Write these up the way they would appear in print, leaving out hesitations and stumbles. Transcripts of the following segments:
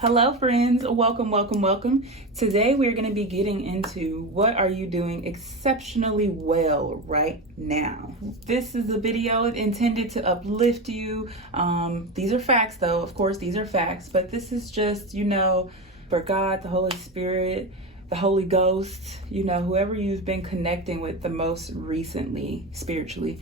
Hello friends, welcome. Today we're going to be getting into what are you doing exceptionally well right now. This is a video intended to uplift you. These are facts though, of course these are facts, but this is just, for God, the Holy Spirit, the Holy Ghost, whoever you've been connecting with the most recently, spiritually.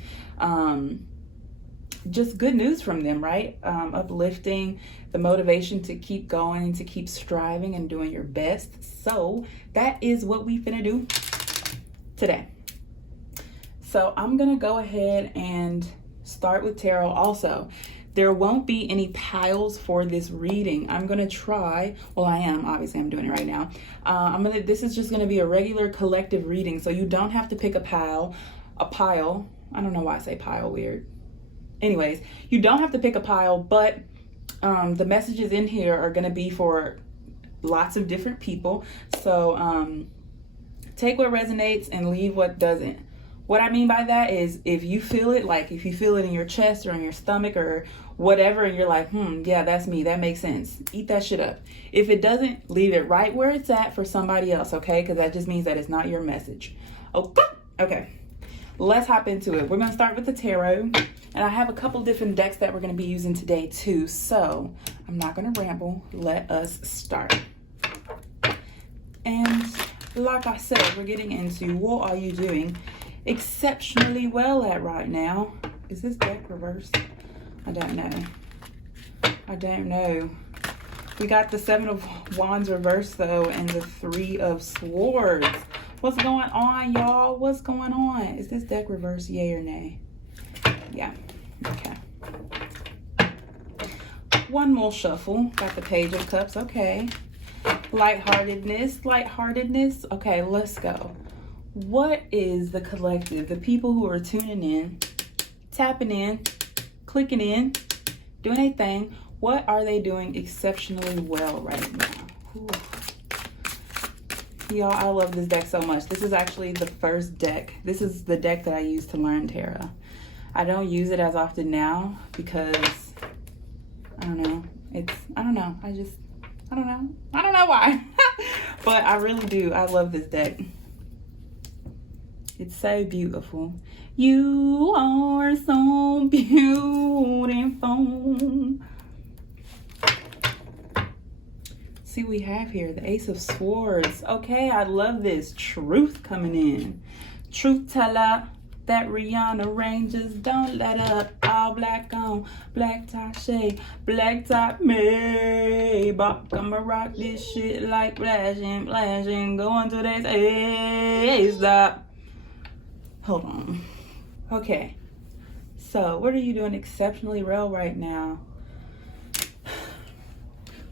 Just good news from them, right? Uplifting, the motivation to keep going, to keep striving and doing your best. So that is what we finna do today. So I'm gonna go ahead and start with tarot. Also, there won't be any piles for this reading. I'm gonna try, well I am, obviously I'm doing it right now. This is just gonna be a regular collective reading. So you don't have to pick a pile. I don't know why I say pile, weird. Anyways, you don't have to pick a pile, but the messages in here are going to be for lots of different people. So take what resonates and leave what doesn't. What I mean by that is if you feel it, like if you feel it in your chest or in your stomach or whatever, and you're like, yeah, that's me, that makes sense. Eat that shit up. If it doesn't, leave it right where it's at for somebody else, okay? Because that just means that it's not your message. Okay. Let's hop into it. We're going to start with the tarot. And I have a couple different decks that we're going to be using today too. So I'm not going to ramble. Let us start. And like I said, we're getting into what are you doing exceptionally well at right now. Is this deck reversed? I don't know. We got the Seven of Wands reversed though, and the Three of Swords. What's going on, y'all? What's going on? Is this deck reversed, yay or nay? Yeah, okay. One more shuffle. Got the Page of Cups, okay. Lightheartedness. Okay, let's go. What is the collective, the people who are tuning in, tapping in, clicking in, doing a thing, what are they doing exceptionally well right now? Ooh. Y'all, I love this deck so much. This is actually the first deck. This is the deck that I use to learn tarot. I don't use it as often now because, I don't know. I don't know why. But I really do. I love this deck. It's so beautiful. You are so beautiful. See what we have here, the Ace of Swords. Okay, I love this. Truth coming in. Truth teller. That Rihanna Rangers don't let up. All black on, black top shade, black top Maybach. I'ma rock this shit like flashing, going to this. Hey, stop. Hold on. Okay. So, what are you doing exceptionally well right now?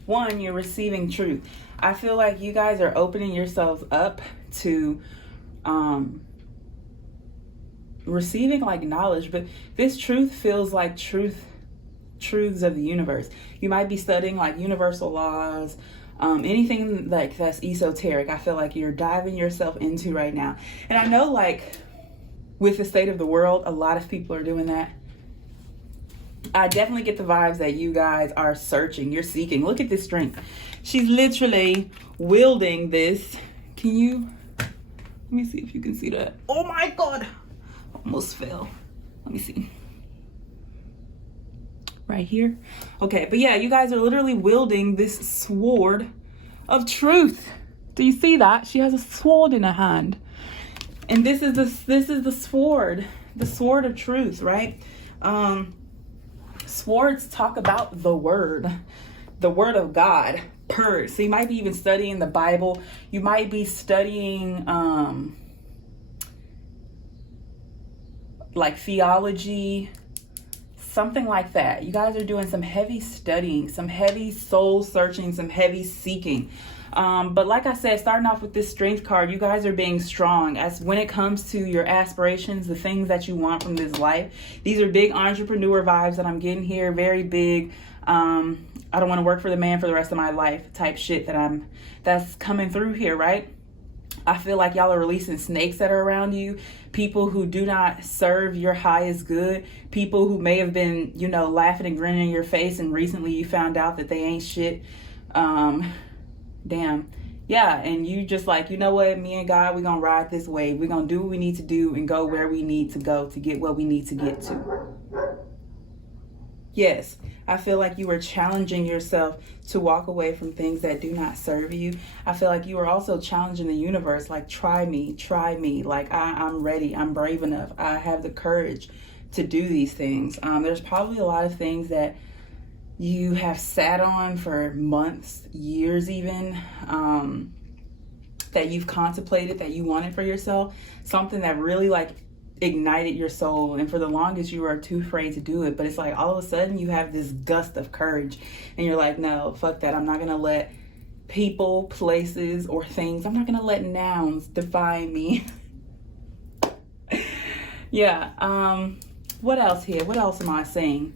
One, you're receiving truth. I feel like you guys are opening yourselves up to receiving like knowledge, but this truth feels like truths of the universe. You might be studying like universal laws, anything like that's esoteric. I feel like you're diving yourself into right now. And I know like with the state of the world, a lot of people are doing that. I definitely get the vibes that you guys are searching, you're seeking. Look at this strength. She's literally wielding this. Let me see if you can see that. Oh my God. Almost fell. Let me see. Right here. Okay, but yeah, you guys are literally wielding this sword of truth. Do you see that? She has a sword in her hand. And this is the sword of truth, right? Swords talk about the word of God. Purge. So you might be even studying the Bible. You might be studying like theology, something like that. You guys are doing some heavy studying, some heavy soul searching, some heavy seeking. But like I said, starting off with this strength card, you guys are being strong as when it comes to your aspirations, the things that you want from this life. These are big entrepreneur vibes that I'm getting here. Very big. I don't want to work for the man for the rest of my life type shit that's coming through here, right? I feel like y'all are releasing snakes that are around you, people who do not serve your highest good, people who may have been, laughing and grinning in your face, and recently you found out that they ain't shit. Damn. Yeah, and you just like, you know what, me and God, we're gonna ride this wave. We're gonna do what we need to do and go where we need to go to get what we need to get to. Yes, I feel like you are challenging yourself to walk away from things that do not serve you. I feel like you are also challenging the universe, like, try me. Like, I'm ready, I'm brave enough, I have the courage to do these things. There's probably a lot of things that you have sat on for months, years even, that you've contemplated, that you wanted for yourself, something that really like ignited your soul, and for the longest you were too afraid to do it. But it's like all of a sudden you have this gust of courage and you're like, no, fuck that. I'm not gonna let people, places, or things, I'm not gonna let nouns define me. Yeah. What else here? What else am I saying?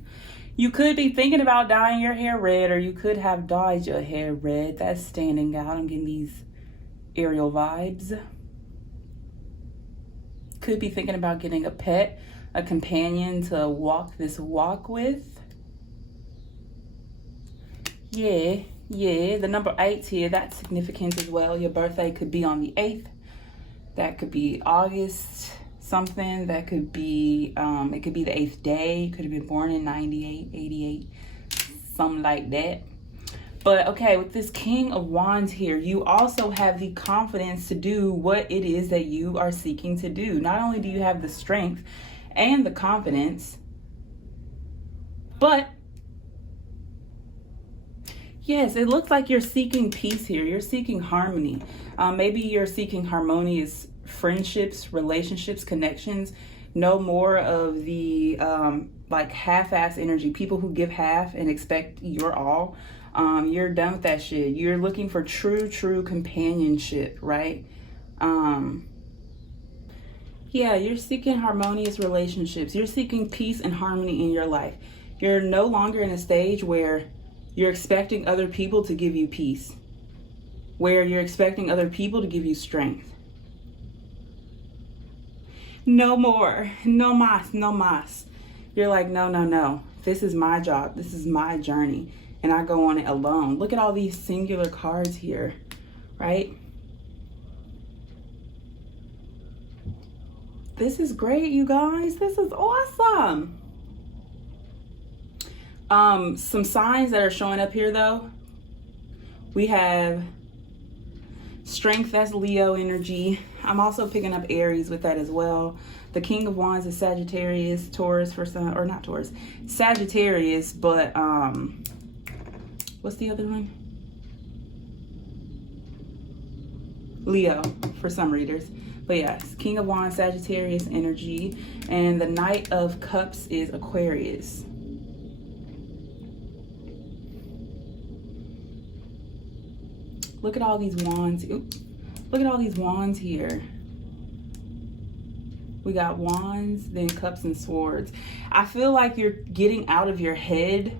You could be thinking about dyeing your hair red, or you could have dyed your hair red. That's standing out. I'm getting these Ariel vibes. Could be thinking about getting a pet, a companion to walk this walk with. Yeah. The number 8 here, that's significant as well. Your birthday could be on the 8th. That could be August something. That could be, it could be the 8th day. You could have been born in 98, 88, something like that. But okay, with this King of Wands here, you also have the confidence to do what it is that you are seeking to do. Not only do you have the strength and the confidence, but yes, it looks like you're seeking peace here. You're seeking harmony. Maybe you're seeking harmonious friendships, relationships, connections. No more of the like half-ass energy. People who give half and expect your all. You're done with that shit. You're looking for true companionship, right? Yeah, you're seeking harmonious relationships. You're seeking peace and harmony in your life. You're no longer in a stage where you're expecting other people to give you peace, where you're expecting other people to give you strength. No more. No mas. You're like, no. This is my job. This is my journey. And I go on it alone. Look at all these singular cards here, right? This is great, you guys. This is awesome. Some signs that are showing up here, though. We have strength, that's Leo energy. I'm also picking up Aries with that as well. The King of Wands is Sagittarius, Taurus for some, or not Taurus, Sagittarius, but what's the other one? Leo for some readers. But yes, King of Wands, Sagittarius energy, and the Knight of Cups is Aquarius. Look at all these wands. Oops. Look at all these wands here. We got wands, then cups and swords. I feel like you're getting out of your head,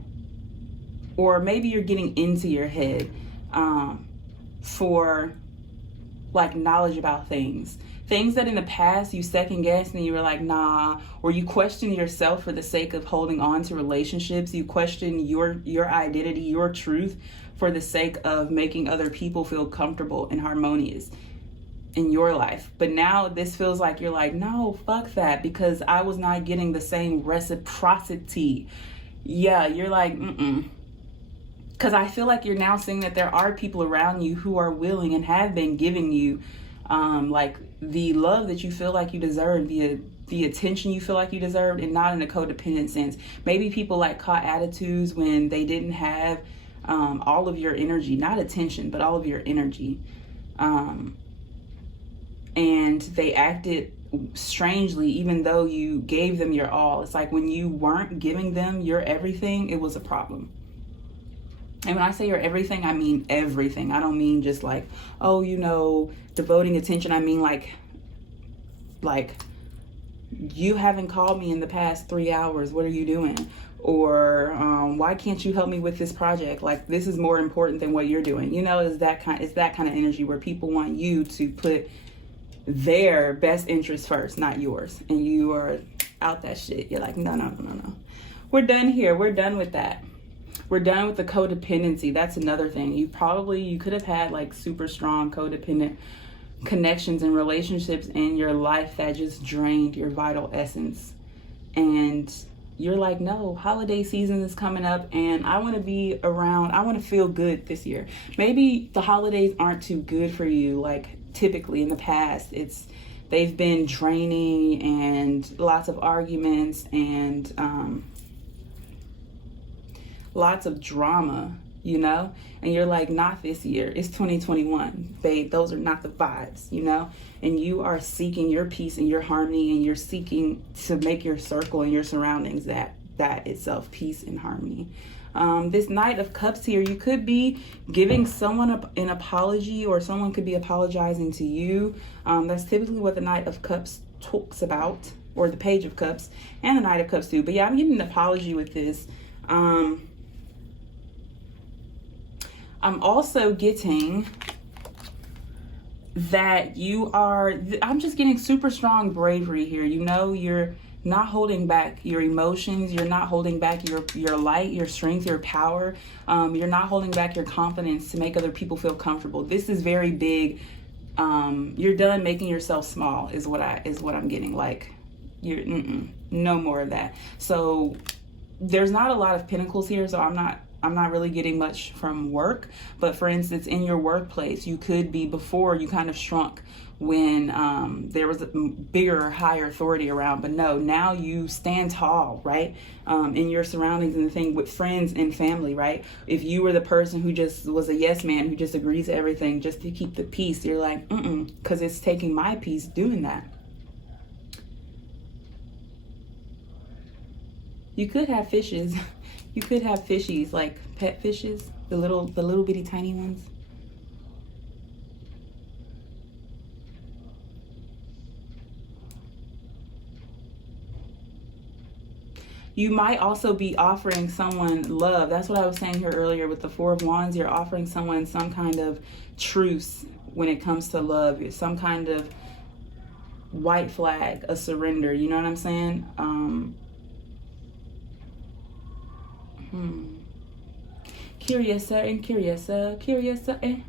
or maybe you're getting into your head for like knowledge about things. Things that in the past you second guessed and you were like, nah, or you question yourself for the sake of holding on to relationships. You question your identity, your truth for the sake of making other people feel comfortable and harmonious in your life. But now this feels like you're like, no, fuck that, because I was not getting the same reciprocity. Yeah, you're like, because I feel like you're now seeing that there are people around you who are willing and have been giving you like the love that you feel like you deserve, the attention you feel like you deserved, and not in a codependent sense. Maybe people like caught attitudes when they didn't have all of your energy, not attention, but all of your energy. And they acted strangely, even though you gave them your all. It's like when you weren't giving them your everything, it was a problem. And when I say your everything, I mean everything. I don't mean just like, oh, you know, devoting attention. I mean like you haven't called me in the past 3 hours. What are you doing? Or why can't you help me with this project? Like, this is more important than what you're doing. You know, it's that kind of energy where people want you to put their best interest first, not yours. And you are out that shit. You're like, no. We're done here. We're done with that. We're done with the codependency. That's another thing. You could have had like super strong codependent connections and relationships in your life that just drained your vital essence. And you're like, no, holiday season is coming up and I want to be around. I want to feel good this year. Maybe the holidays aren't too good for you. Like typically in the past, they've been draining and lots of arguments and lots of drama, you know? And you're like, not this year. It's 2021. Babe, those are not the vibes, you know? And you are seeking your peace and your harmony, and you're seeking to make your circle and your surroundings that itself, peace and harmony. This Knight of Cups here, you could be giving someone an apology, or someone could be apologizing to you. That's typically what the Knight of Cups talks about, or the Page of Cups and the Knight of Cups too. But yeah, I'm getting an apology with this. I'm also getting that I'm just getting super strong bravery here. You know, you're not holding back your emotions. You're not holding back your light, your strength, your power. You're not holding back your confidence to make other people feel comfortable. This is very big. You're done making yourself small is what I'm getting. Like you're no more of that. So there's not a lot of pentacles here, so I'm not really getting much from work. But for instance, in your workplace, you could be, before you kind of shrunk when there was a bigger, higher authority around. But no, now you stand tall, right? In your surroundings and the thing with friends and family, right? If you were the person who just was a yes man, who just agrees to everything just to keep the peace, you're like, because it's taking my peace doing that. You could have fishes. You could have fishies, like pet fishes, the little bitty tiny ones. You might also be offering someone love. That's what I was saying here earlier with the Four of Wands. You're offering someone some kind of truce when it comes to love. Some kind of white flag, a surrender. You know what I'm saying? Curiouser and curiouser, curiouser and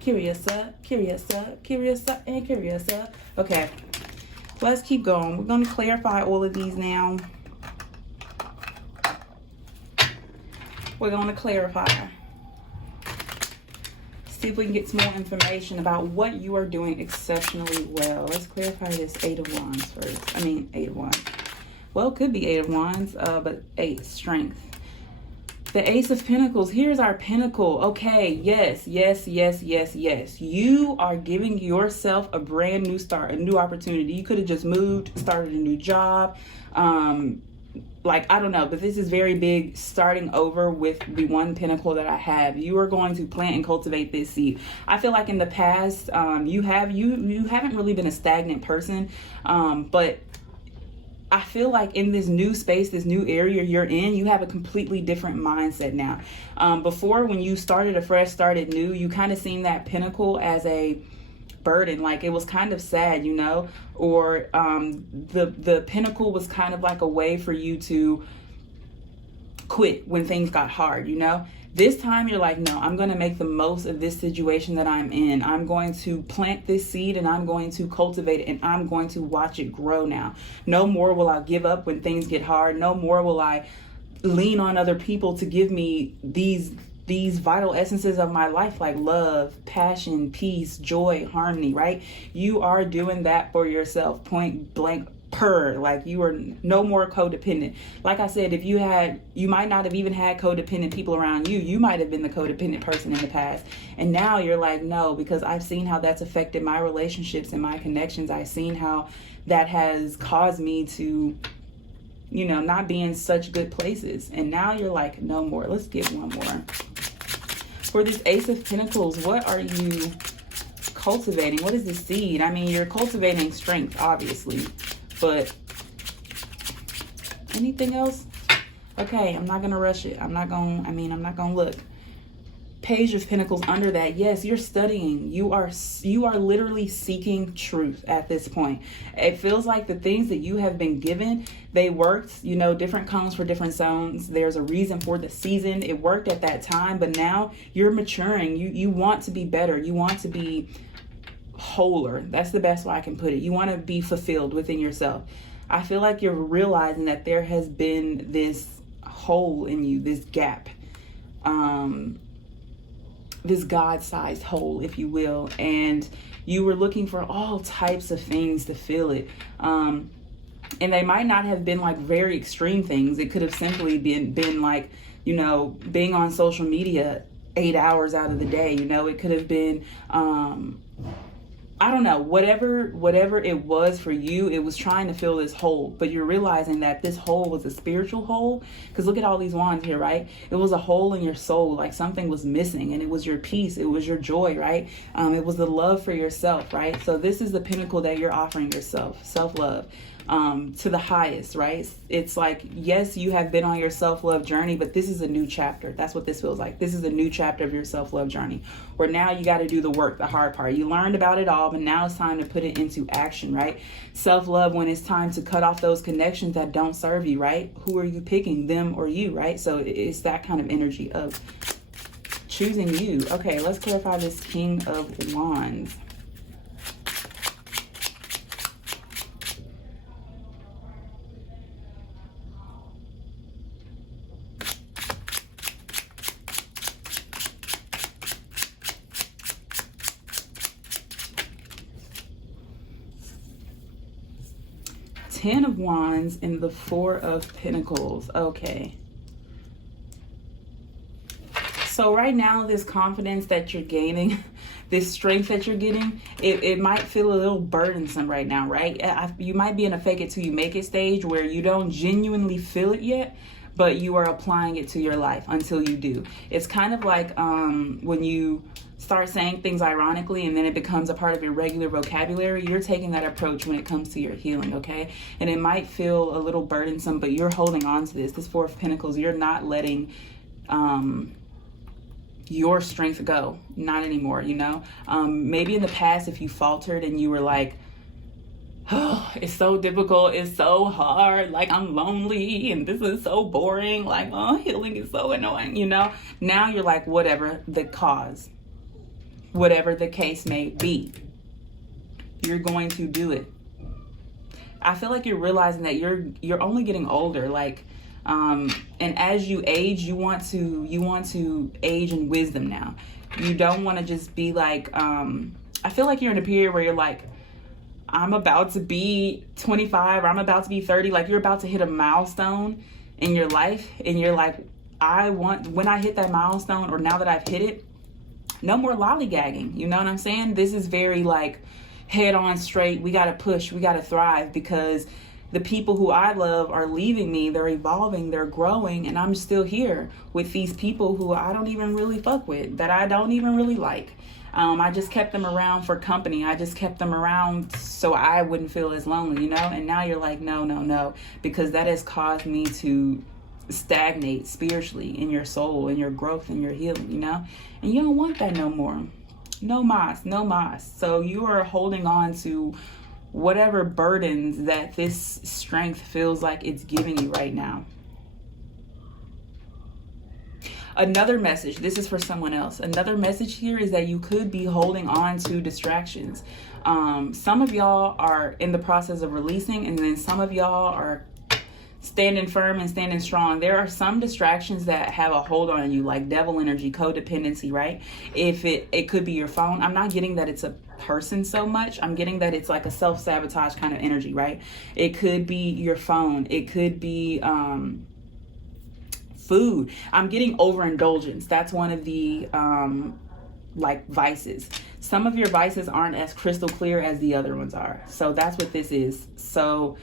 curiouser, curiouser, curiouser and curiouser. Okay, let's keep going. We're going to clarify all of these now. We're going to clarify. See if we can get some more information about what you are doing exceptionally well. Let's clarify this Eight of Wands first. Eight of Wands. Well, it could be Eight of Wands, but 8, strength. The Ace of Pentacles, here's our Pentacle. Okay, yes. You are giving yourself a brand new start, a new opportunity. You could have just moved, started a new job. Like, I don't know, but this is very big, starting over with the one Pentacle that I have. You are going to plant and cultivate this seed. I feel like in the past, you haven't really been a stagnant person, but I feel like in this new space, this new area you're in, you have a completely different mindset now. Before, when you started afresh, started new, you kind of seen that Pentacle as a burden, like it was kind of sad, you know, or the Pentacle was kind of like a way for you to quit when things got hard, you know. This time you're like, no, I'm going to make the most of this situation that I'm in. I'm going to plant this seed and I'm going to cultivate it and I'm going to watch it grow now. No more will I give up when things get hard. No more will I lean on other people to give me these vital essences of my life, like love, passion, peace, joy, harmony, right? You are doing that for yourself, point blank. Like you are no more codependent. Like I said, if you might not have even had codependent people around you. You might have been the codependent person in the past. And now you're like, no, because I've seen how that's affected my relationships and my connections. I've seen how that has caused me to, you know, not be in such good places. And now you're like, no more. Let's get one more. For this Ace of Pentacles, what are you cultivating? What is the seed? You're cultivating strength, obviously. But anything else? Okay, I'm not going to rush it. I'm not going to look. Page of Pentacles under that, yes, you're studying. You are literally seeking truth at this point. It feels like the things that you have been given, they worked. You know, different comes for different zones. There's a reason for the season. It worked at that time, but now you're maturing. You want to be better. You want to be wholer. That's the best way I can put it. You want to be fulfilled within yourself. I feel like you're realizing that there has been this hole in you, this gap. This God-sized hole, if you will, and you were looking for all types of things to fill it. And they might not have been like very extreme things. It could have simply been like, you know, being on social media 8 hours out of the day. You know, it could have been, I don't know, whatever it was for you, it was trying to fill this hole. But you're realizing that this hole was a spiritual hole. Because look at all these wands here, right? It was a hole in your soul, like something was missing, and it was your peace, it was your joy, right? It was the love for yourself, right? So this is the pinnacle that you're offering yourself, self-love. To the highest, right? It's like, yes, you have been on your self-love journey, but this is a new chapter. That's what this feels like. This is a new chapter of your self-love journey, where now you got to do the work, the hard part. You learned about it all, but now it's time to put it into action, right? Self-love, when it's time to cut off those connections that don't serve you, right? Who are you picking, them or you, right? So it's that kind of energy of choosing you. Okay, let's clarify this King of Wands. Ten of Wands and the Four of Pentacles. Okay. So right now, this confidence that you're gaining, this strength that you're getting, it might feel a little burdensome right now, right? You might be in a fake it till you make it stage where you don't genuinely feel it yet, but you are applying it to your life until you do. It's kind of like when you start saying things ironically and then it becomes a part of your regular vocabulary. You're taking that approach when it comes to your healing, okay? And it might feel a little burdensome, but you're holding on to this Four of Pentacles. You're not letting your strength go. Not anymore, you know? Maybe in the past, if you faltered and you were like, oh, it's so difficult, it's so hard, like I'm lonely and this is so boring, like, oh, healing is so annoying, you know? Now you're like, whatever the cause, whatever the case may be, you're going to do it. I feel like you're realizing that you're only getting older, like, and as you age, you want to age in wisdom now. You don't want to just be like, I feel like you're in a period where you're like, I'm about to be 25 or I'm about to be 30, like you're about to hit a milestone in your life, and you're like, when I hit that milestone, or now that I've hit it, no more lollygagging. You know what I'm saying? This is very like head on straight. We got to push. We got to thrive, because the people who I love are leaving me. They're evolving. They're growing. And I'm still here with these people who I don't even really fuck with, that I don't even really like. I just kept them around for company. I just kept them around so I wouldn't feel as lonely, you know? And now you're like, no, because that has caused me to stagnate spiritually in your soul, in your growth, in your healing, you know? And you don't want that no more. No mas. So you are holding on to whatever burdens that this strength feels like it's giving you right now. Another message, this is for someone else. Another message here is that you could be holding on to distractions. Some of y'all are in the process of releasing, and then some of y'all are standing firm and standing strong. There are some distractions that have a hold on you, like devil energy, codependency, right? If it could be your phone. I'm not getting that it's a person so much. I'm getting that it's like a self-sabotage kind of energy, right? It could be your phone. It could be food. I'm getting overindulgence. That's one of the like vices. Some of your vices aren't as crystal clear as the other ones are. So that's what this is. So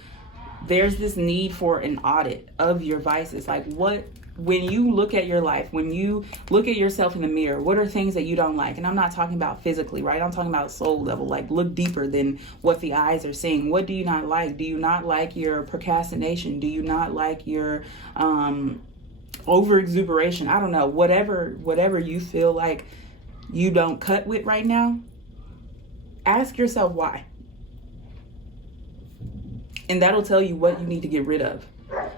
there's this need for an audit of your vices. Like, when you look at your life, when you look at yourself in the mirror, what are things that you don't like? And I'm not talking about physically, right? I'm talking about soul level. Like, look deeper than what the eyes are seeing. What do you not like? Do you not like your procrastination? Do you not like your over exuberation. I don't know, whatever you feel like you don't cut with right now, ask yourself why. And that'll tell you what you need to get rid of.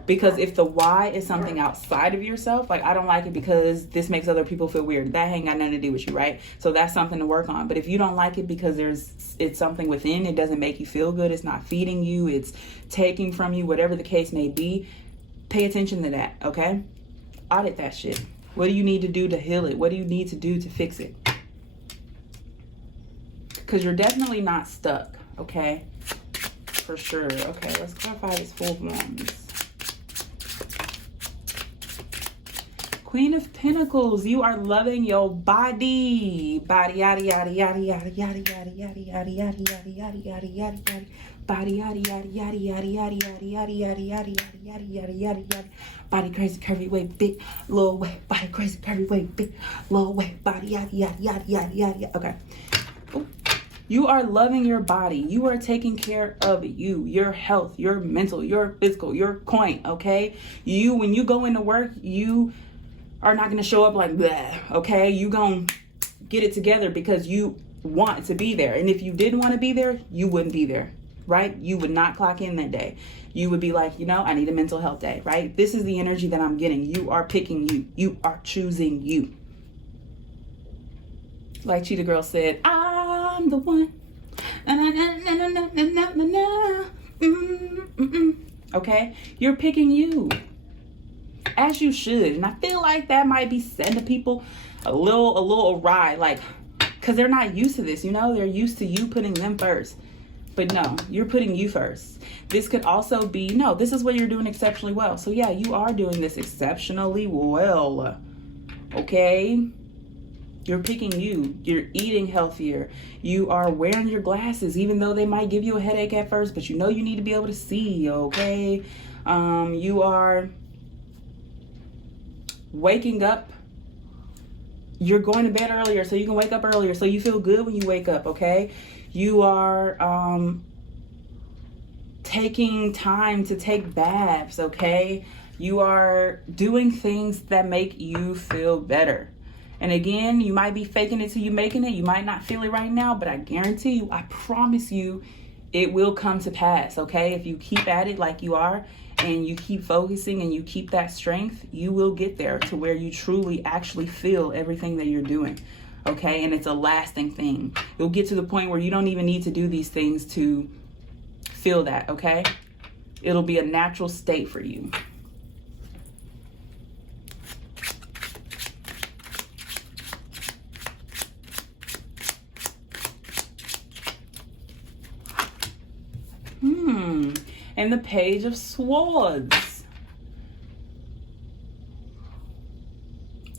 Because if the why is something outside of yourself, like I don't like it because this makes other people feel weird, that ain't got nothing to do with you, right? So that's something to work on. But if you don't like it because it's something within, it doesn't make you feel good, it's not feeding you, it's taking from you, whatever the case may be, pay attention to that, okay? Audit that shit. What do you need to do to heal it? What do you need to do to fix it? Because you're definitely not stuck, okay? For sure. Okay, let's clarify this Fool of Wands. Queen of Pentacles, you are loving your body. Body, yada, yada, yada, yada, yada, yada, yada, yada, yada, yada, yada, yada, yada, yada. Body, yada, yada, yada, yada, yada, yada, yada, yada, yada, yada, yada, yada, yada. Body crazy, curvy, weight, big, little weight. Body crazy, curvy, weight, big, little weight. Body, yada, yada, yada, yada, yada, yada. Okay. You are loving your body. You are taking care of you, your health, your mental, your physical, your coin, okay? When you go into work, you are not going to show up like blah, okay? You going to get it together because you want to be there. And if you didn't want to be there, you wouldn't be there, right? You would not clock in that day. You would be like, I need a mental health day, right? This is the energy that I'm getting. You are picking you. You are choosing you. Like Cheetah Girl said, I'm the one. Okay? You're picking you. As you should. And I feel like that might be sending people a little awry, like, because they're not used to this, they're used to you putting them first. But no, you're putting you first. This could also be, no, this is what you're doing exceptionally well. So yeah, you are doing this exceptionally well. Okay? You're picking you. You're eating healthier. You are wearing your glasses, even though they might give you a headache at first, but you need to be able to see, okay? You are waking up. You're going to bed earlier so you can wake up earlier so you feel good when you wake up, okay? You are taking time to take baths, okay? You are doing things that make you feel better. And again, you might be faking it till you making it. You might not feel it right now, but I guarantee you, I promise you, it will come to pass, okay? If you keep at it like you are and you keep focusing and you keep that strength, you will get there to where you truly actually feel everything that you're doing, okay? And it's a lasting thing. You'll get to the point where you don't even need to do these things to feel that, okay? It'll be a natural state for you. And the Page of Swords.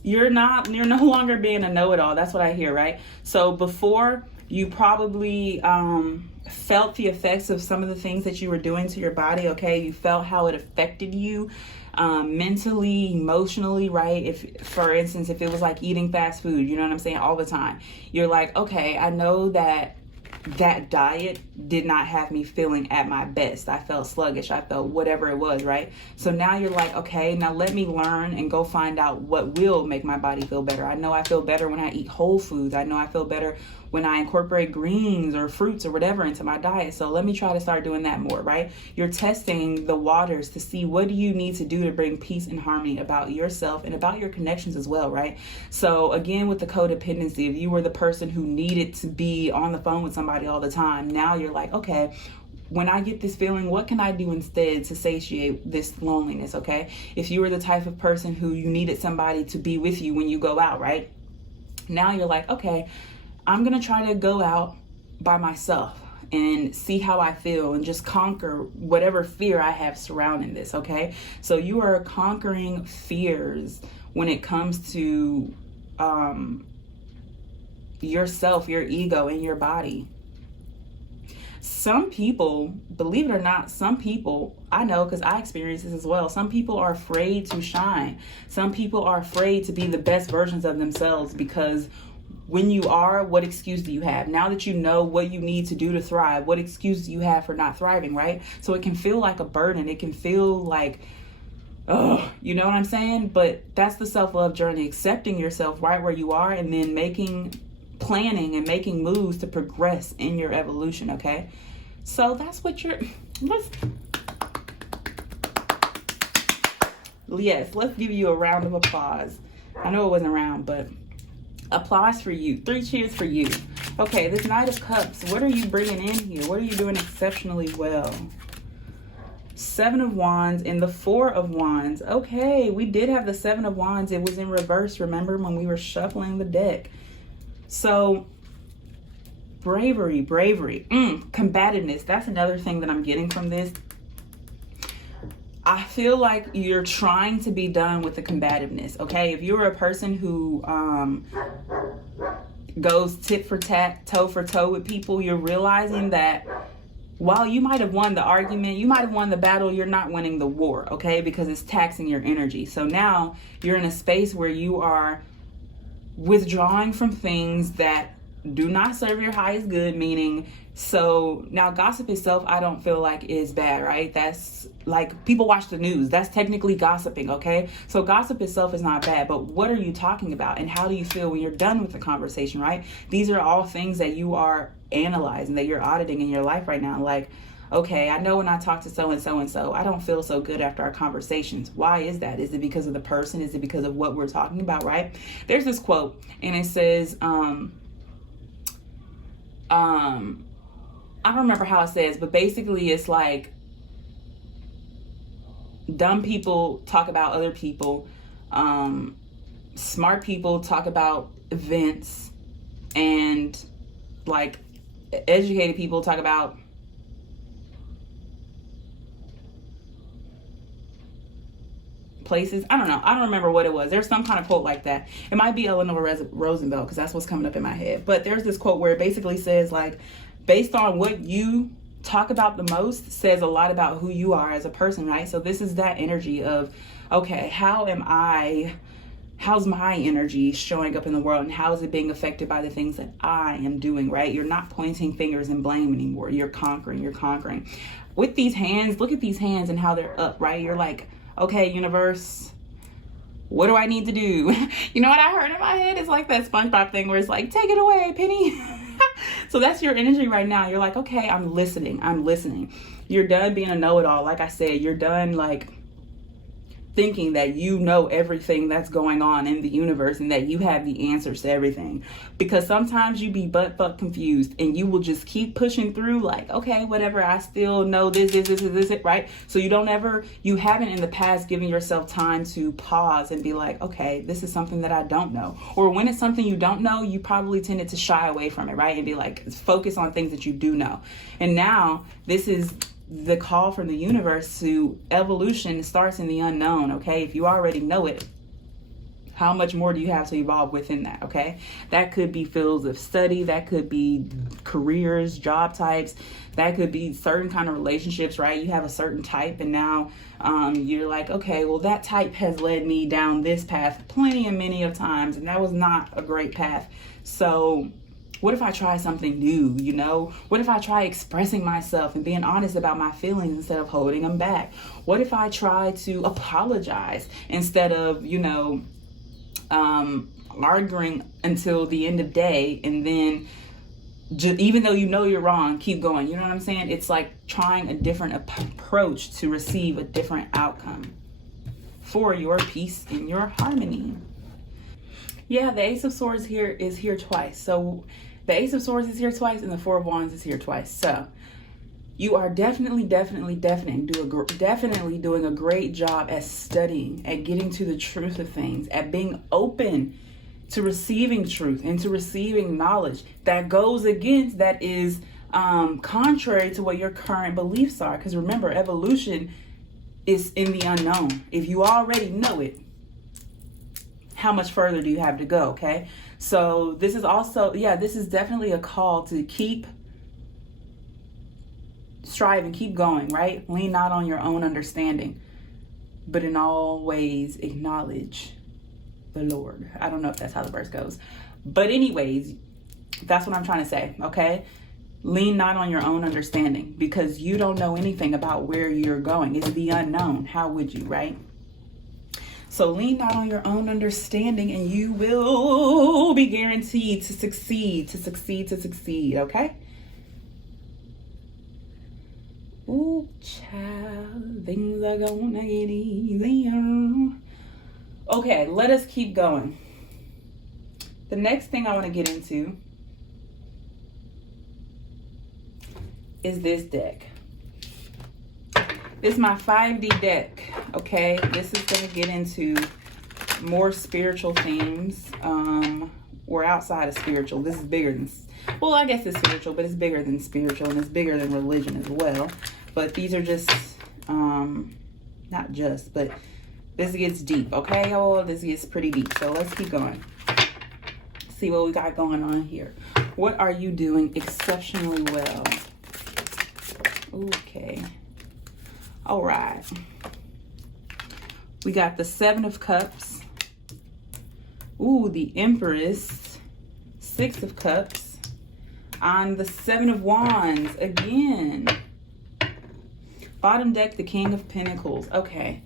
You're no longer being a know-it-all. That's what I hear, right? So before, you probably felt the effects of some of the things that you were doing to your body, okay? You felt how it affected you mentally, emotionally, right? If, for instance, if it was like eating fast food, you know what I'm saying, all the time. You're like, okay, I know that diet did not have me feeling at my best. I felt sluggish. I felt whatever it was, right? So now you're like, okay, now let me learn and go find out what will make my body feel better. I know I feel better when I eat whole foods. I know I feel better when I incorporate greens or fruits or whatever into my diet. So let me try to start doing that more, right? You're testing the waters to see what do you need to do to bring peace and harmony about yourself and about your connections as well, right? So again, with the codependency, if you were the person who needed to be on the phone with somebody all the time, now you're like, okay, when I get this feeling, what can I do instead to satiate this loneliness, okay? If you were the type of person who you needed somebody to be with you when you go out, right? Now you're like, okay, I'm going to try to go out by myself and see how I feel and just conquer whatever fear I have surrounding this, okay? So you are conquering fears when it comes to yourself, your ego, and your body. Some people, believe it or not, some people, I know because I experience this as well, some people are afraid to shine. Some people are afraid to be the best versions of themselves because when you are, what excuse do you have? Now that you know what you need to do to thrive, what excuse do you have for not thriving, right? So it can feel like a burden. It can feel like oh, you know what I'm saying? But that's the self-love journey, accepting yourself right where you are, and then planning and making moves to progress in your evolution, okay? So that's what let's give you a round of applause. I know it wasn't a round, but applause for you. 3 cheers for you. Okay, this Knight of Cups, what are you bringing in here? What are you doing exceptionally well? 7 of Wands and the 4 of Wands. Okay, we did have the 7 of Wands. It was in reverse, remember, when we were shuffling the deck. So bravery, combativeness. That's another thing that I'm getting from this. I feel like you're trying to be done with the combativeness, okay? If you're a person who goes tit for tat, toe for toe with people, you're realizing that while you might have won the argument, you might have won the battle, you're not winning the war, okay? Because it's taxing your energy. So now you're in a space where you are withdrawing from things that do not serve your highest good, meaning, so now gossip itself, I don't feel like is bad, right? That's like people watch the news. That's technically gossiping, okay? So gossip itself is not bad, but what are you talking about? And how do you feel when you're done with the conversation, right? These are all things that you are analyzing, that you're auditing in your life right now. Like, okay, I know when I talk to so-and-so, I don't feel so good after our conversations. Why is that? Is it because of the person? Is it because of what we're talking about, right? There's this quote, and it says, I don't remember how it says, but basically it's like dumb people talk about other people, smart people talk about events, and like educated people talk about places. I don't know. I don't remember what it was. There's some kind of quote like that. It might be Eleanor Roosevelt, because that's what's coming up in my head. But there's this quote where it basically says, like, based on what you talk about the most says a lot about who you are as a person, right? So this is that energy of, okay, how's my energy showing up in the world, and how is it being affected by the things that I am doing, right? You're not pointing fingers and blame anymore. You're conquering. With these hands, look at these hands and how they're up, right? You're like, okay, universe, what do I need to do? You know what I heard in my head? It's like that SpongeBob thing where it's like, take it away, Penny. So that's your energy right now. You're like, okay, I'm listening. You're done being a know-it-all. Like I said, you're done like thinking that you know everything that's going on in the universe and that you have the answers to everything. Because sometimes you be butt-fuck confused and you will just keep pushing through like, okay, whatever, I still know this, right? So you haven't in the past given yourself time to pause and be like, okay, this is something that I don't know. Or when it's something you don't know, you probably tended to shy away from it, right? And be like, focus on things that you do know. And now this is the call from the universe to evolution starts in the unknown, okay? If you already know it, how much more do you have to evolve within that, okay? That could be fields of study, that could be careers, job types, that could be certain kind of relationships, right? You have a certain type, and now you're like, okay, well, that type has led me down this path plenty and many of times, and that was not a great path. So what if I try something new, you know? What if I try expressing myself and being honest about my feelings instead of holding them back? What if I try to apologize instead of, arguing until the end of day, and then even though you know you're wrong, keep going. You know what I'm saying? It's like trying a different approach to receive a different outcome for your peace and your harmony. Yeah, the Ace of Swords is here twice. So the Ace of Swords is here twice, and the Four of Wands is here twice. So you are definitely doing a great job at studying, at getting to the truth of things, at being open to receiving truth and to receiving knowledge that goes against, that is contrary to what your current beliefs are. Because remember, evolution is in the unknown. If you already know it, how much further do you have to go, okay? So this is also, this is definitely a call to keep striving, keep going, right? Lean not on your own understanding, but in all ways acknowledge the Lord. I don't know if that's how the verse goes. But anyways, that's what I'm trying to say, okay? Lean not on your own understanding, because you don't know anything about where you're going. It's the unknown. How would you, right? So lean not on your own understanding, and you will be guaranteed to succeed, okay? Ooh, child, things are gonna get easier. Okay, let us keep going. The next thing I want to get into is this deck. This is my 5D deck, okay? This is going to get into more spiritual themes. Or outside of spiritual. This is bigger than, well, I guess it's spiritual, but it's bigger than spiritual, and it's bigger than religion as well. But these are just, not just, but this gets deep, okay, y'all? This gets pretty deep. So let's keep going. See what we got going on here. What are you doing exceptionally well? Okay. All right. We got the 7 of Cups. Ooh, the Empress. 6 of Cups. On the 7 of Wands again. Bottom deck, the King of Pentacles. Okay.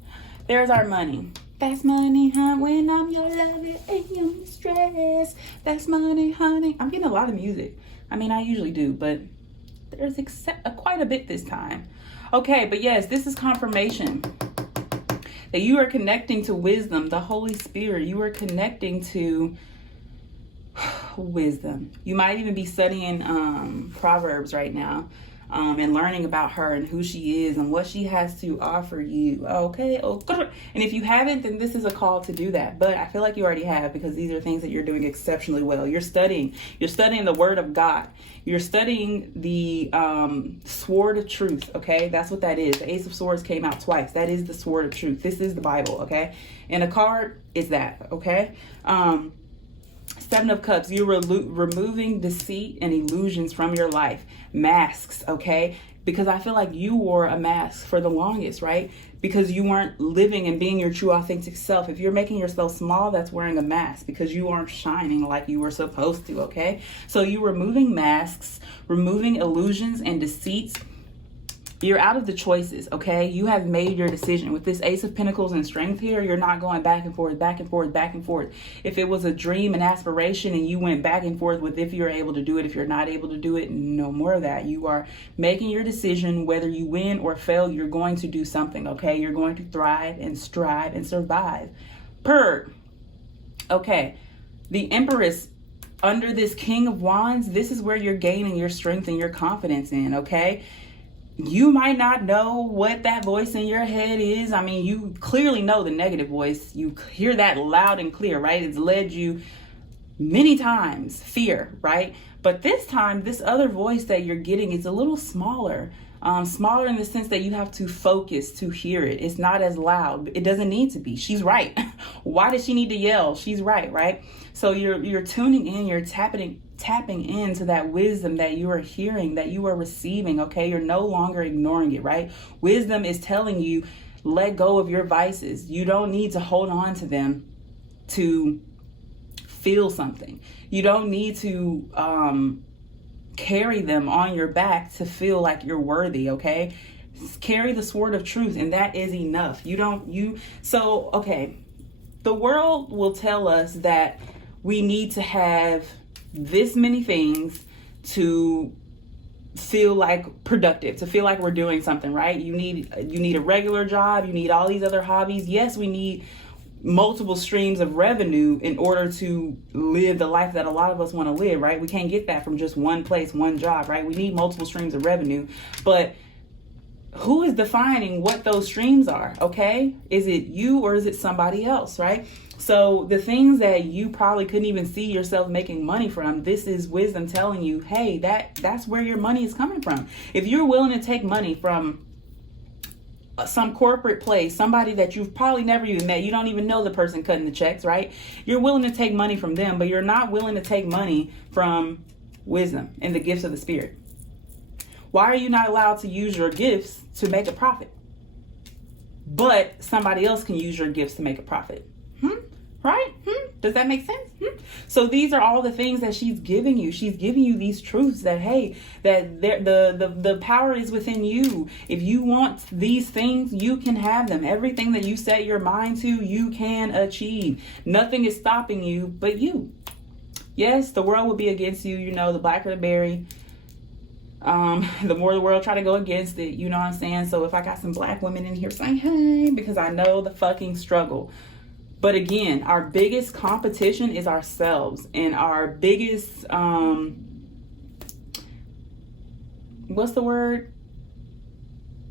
There's our money. That's money, huh? When I'm your lover and your mistress. That's money, honey. I'm getting a lot of music. I mean, I usually do, but there's quite a bit this time. Okay, but yes, this is confirmation that you are connecting to wisdom, the Holy Spirit. You are connecting to wisdom. You might even be studying Proverbs right now. And learning about her and who she is and what she has to offer you. Okay. And if you haven't, then this is a call to do that. But I feel like you already have, because these are things that you're doing exceptionally well. You're studying the Word of God. You're studying the sword of truth. Okay. That's what that is. The Ace of Swords came out twice. That is the sword of truth. This is the Bible. Okay. And a card is that. Okay. 7 of Cups, you're removing deceit and illusions from your life. Masks, okay? Because I feel like you wore a mask for the longest, right? Because you weren't living and being your true authentic self. If you're making yourself small, that's wearing a mask, because you aren't shining like you were supposed to, okay? So you're removing masks, removing illusions and deceits. You're out of the choices, okay? You have made your decision. With this Ace of Pentacles and Strength here, you're not going back and forth, back and forth, back and forth. If it was a dream and aspiration and you went back and forth with if you're able to do it, if you're not able to do it, no more of that. You are making your decision. Whether you win or fail, you're going to do something, okay? You're going to thrive and strive and survive. Okay, the Empress under this King of Wands, this is where you're gaining your strength and your confidence in, okay? You might not know what that voice in your head is. I mean, you clearly know the negative voice. You hear that loud and clear, right? It's led you many times, fear, right? But this time, this other voice that you're getting is a little smaller. Smaller in the sense that you have to focus to hear it. It's not as loud. It doesn't need to be. She's right. Why does she need to yell? She's right, right? So you're tuning in, you're tapping into that wisdom that you are hearing, that you are receiving, okay? You're no longer ignoring it, right? Wisdom is telling you, let go of your vices. You don't need to hold on to them to feel something. You don't need to carry them on your back to feel like you're worthy, okay? Carry the sword of truth, and that is enough. Okay, the world will tell us that we need to have this many things to feel like productive, to feel like we're doing something, right? You need a regular job, you need all these other hobbies. Yes, we need multiple streams of revenue in order to live the life that a lot of us want to live, right? We can't get that from just one place, one job, right? We need multiple streams of revenue. But who is defining what those streams are, okay? Is it you or is it somebody else, right? So the things that you probably couldn't even see yourself making money from, this is wisdom telling you, hey, that's where your money is coming from. If you're willing to take money from some corporate place, somebody that you've probably never even met, you don't even know the person cutting the checks, right? You're willing to take money from them, but you're not willing to take money from wisdom and the gifts of the Spirit. Why are you not allowed to use your gifts to make a profit, but somebody else can use your gifts to make a profit? Right? Does that make sense? So these are all the things that she's giving you. She's giving you these truths that, hey, that the power is within you. If you want these things, you can have them. Everything that you set your mind to, you can achieve. Nothing is stopping you but you. Yes, the world will be against you. You know, the blacker the berry, the more the world try to go against it. You know what I'm saying? So if I got some black women in here saying, hey, because I know the fucking struggle. But again, our biggest competition is ourselves, and our biggest, what's the word?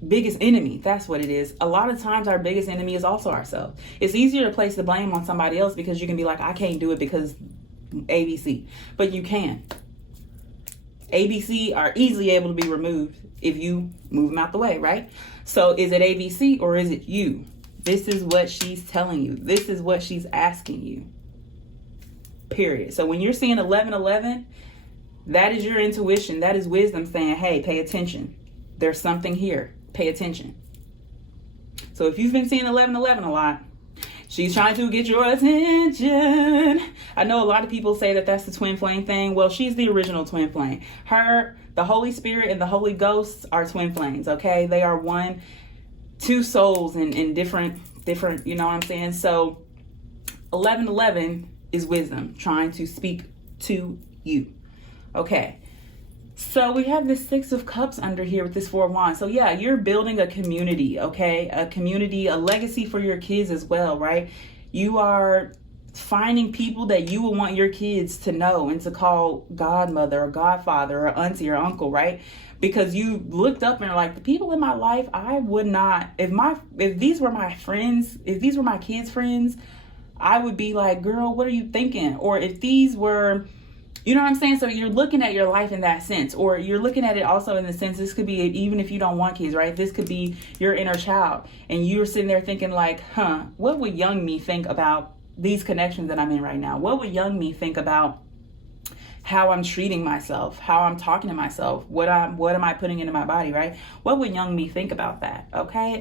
Biggest enemy. That's what it is. A lot of times our biggest enemy is also ourselves. It's easier to place the blame on somebody else because you can be like, I can't do it because ABC, but you can. ABC are easily able to be removed if you move them out the way, right? So is it ABC or is it you? This is what she's telling you. This is what she's asking you. Period. So when you're seeing 1111, that is your intuition. That is wisdom saying, hey, pay attention. There's something here. Pay attention. So if you've been seeing 1111 a lot, she's trying to get your attention. I know a lot of people say that that's the twin flame thing. Well, she's the original twin flame. Her, the Holy Spirit, and the Holy Ghost are twin flames, okay? They are one. Two souls in different, you know what I'm saying? So 1111 is wisdom trying to speak to you. Okay. So we have this 6 of Cups under here with this 4 of Wands. So yeah, you're building a community, okay? A community, a legacy for your kids as well, right? You are finding people that you would want your kids to know and to call godmother or godfather or auntie or uncle, right? Because you looked up and are like, the people in my life, I would not, if these were my friends, if these were my kids' friends, I would be like, girl, what are you thinking? Or if these were, you know what I'm saying? So you're looking at your life in that sense, or you're looking at it also in the sense, this could be, even if you don't want kids, right? This could be your inner child. And you're sitting there thinking like, what would young me think about these connections that I'm in right now? What would young me think about how I'm treating myself, how I'm talking to myself, what am I putting into my body, right? What would young me think about that? Okay.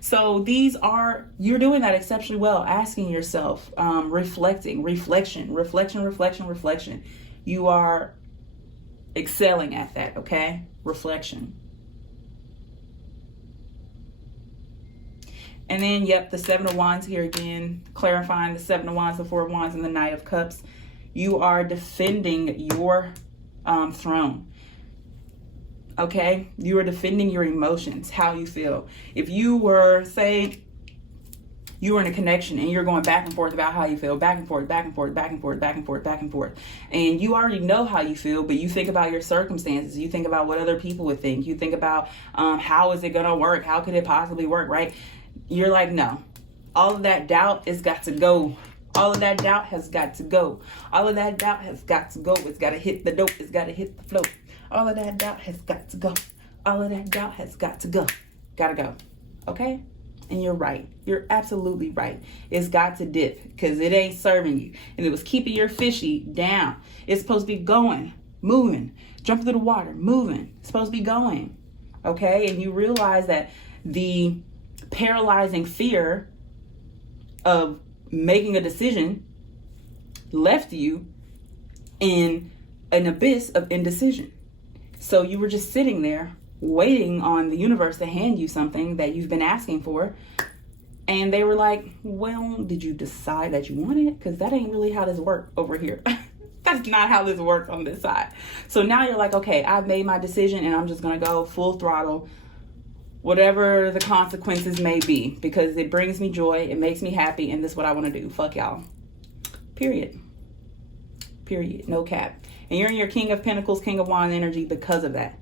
So you're doing that exceptionally well. Asking yourself, reflection. You are excelling at that. Okay. Reflection. And then, yep, the 7 of Wands here again, clarifying the 7 of Wands, the 4 of Wands, and the Knight of Cups. You are defending your throne. Okay? You are defending your emotions, how you feel. If you were, say, you were in a connection and you're going back and forth about how you feel, back and forth, back and forth, back and forth, back and forth, back and forth. And you already know how you feel, but you think about your circumstances. You think about what other people would think. You think about how is it going to work? How could it possibly work, right? You're like, no. All of that doubt has got to go. All of that doubt has got to go. All of that doubt has got to go. It's got to hit the dope. It's got to hit the float. All of that doubt has got to go. All of that doubt has got to go. Gotta go. Okay? And you're right. You're absolutely right. It's got to dip because it ain't serving you. And it was keeping your fishy down. It's supposed to be going, moving, jumping through the water, moving. It's supposed to be going. Okay? And you realize that the paralyzing fear of making a decision left you in an abyss of indecision. So you were just sitting there waiting on the universe to hand you something that you've been asking for. And they were like, well, did you decide that you want it? Because that ain't really how this works over here. That's not how this works on this side. So now you're like, okay, I've made my decision and I'm just going to go full throttle, whatever the consequences may be, because it brings me joy, it makes me happy, and this is what I want to do. Fuck y'all. Period. No cap. And you're in your King of Pentacles, King of Wands energy because of that.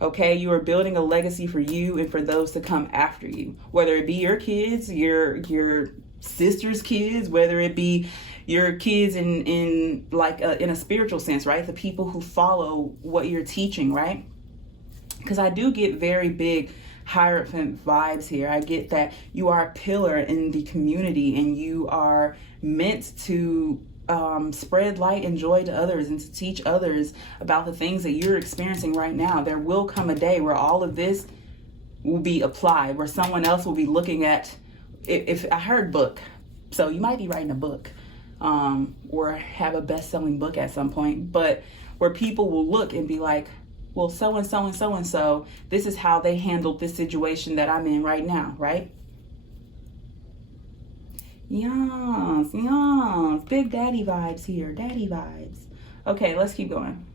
Okay? You are building a legacy for you and for those to come after you. Whether it be your kids, your sister's kids, whether it be your kids in a spiritual sense, right? The people who follow what you're teaching, right? Because I do get very big Hierophant vibes here. I get that you are a pillar in the community and you are meant to spread light and joy to others and to teach others about the things that you're experiencing right now. There will come a day where all of this will be applied, where someone else will be looking at, if I heard book, so you might be writing a book. or have a best-selling book at some point, but where people will look and be like, well, so-and-so and so-and-so, this is how they handled this situation that I'm in right now, right? Yes, yes. Big daddy vibes here. Daddy vibes. Okay, let's keep going.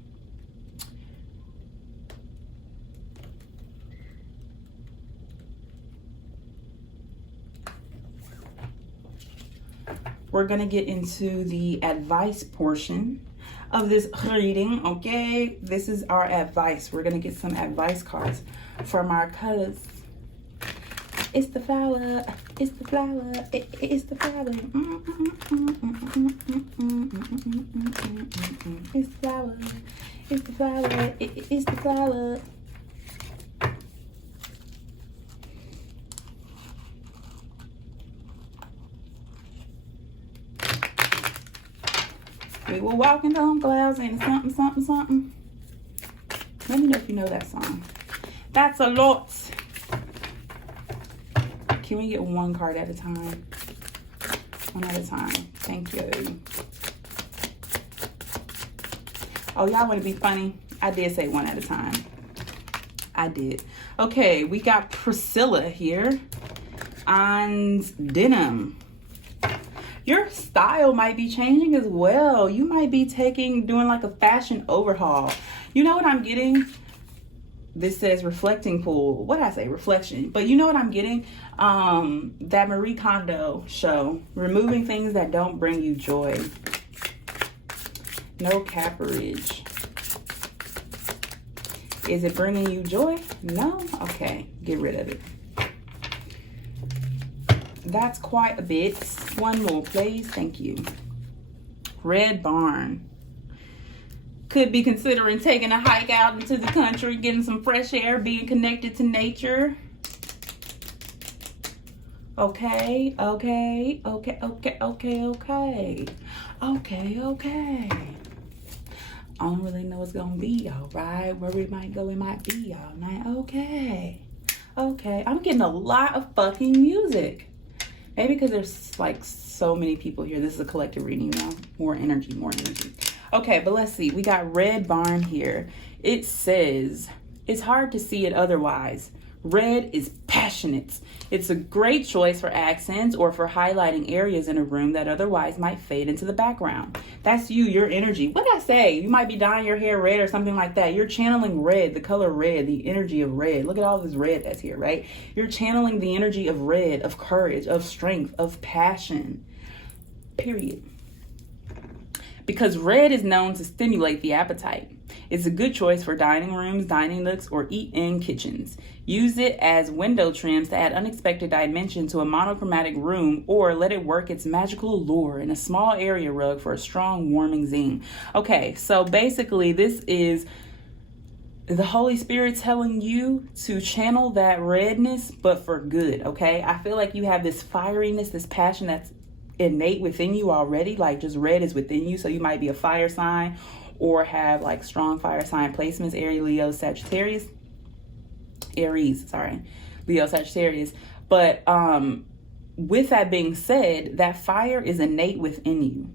We're going to get into the advice portion of this reading, okay? This is our advice. We're going to get some advice cards from our colors. It's the flower, it's the flower, it's the flower. It's the flower, it's the flower, it's the flower. We were walking on clouds and something, something, something. Let me know if you know that song. That's a lot. Can we get one card at a time? One at a time. Thank you. Oh, y'all want to be funny? I did say one at a time. I did. Okay, we got Priscilla here. And Denim. Your style might be changing as well. You might be doing like a fashion overhaul. You know what I'm getting? This says reflecting pool. What did I say? Reflection. But you know what I'm getting? That Marie Kondo show. Removing things that don't bring you joy. No caperage. Is it bringing you joy? No? Okay. Get rid of it. That's quite a bit. One more, please. Thank you. Red Barn. Could be considering taking a hike out into the country, getting some fresh air, being connected to nature. Okay, okay, okay, okay, okay, okay. Okay, okay. I don't really know what's gonna be, all right? Where we might go, it might be all night. Okay. Okay. I'm getting a lot of fucking music. Maybe because there's like so many people here. This is a collective reading, you know? More energy, more energy. Okay, but let's see. We got Red Barn here. It says, it's hard to see it otherwise. Red is passionate. It's a great choice for accents or for highlighting areas in a room that otherwise might fade into the background. That's you, your energy. What did I say? You might be dyeing your hair red or something like that. You're channeling red, the color red, the energy of red. Look at all this red that's here, right? You're channeling the energy of red, of courage, of strength, of passion. Period. Because red is known to stimulate the appetite. It's a good choice for dining rooms, dining nooks, or eat-in kitchens. Use it as window trims to add unexpected dimension to a monochromatic room, or let it work its magical allure in a small area rug for a strong, warming zing. Okay, so basically this is the Holy Spirit telling you to channel that redness, but for good, okay? I feel like you have this fieriness, this passion that's innate within you already, like just red is within you. So you might be a fire sign or have like strong fire sign placements, Aries, Leo, Sagittarius, Leo, Sagittarius. But with that being said, that fire is innate within you.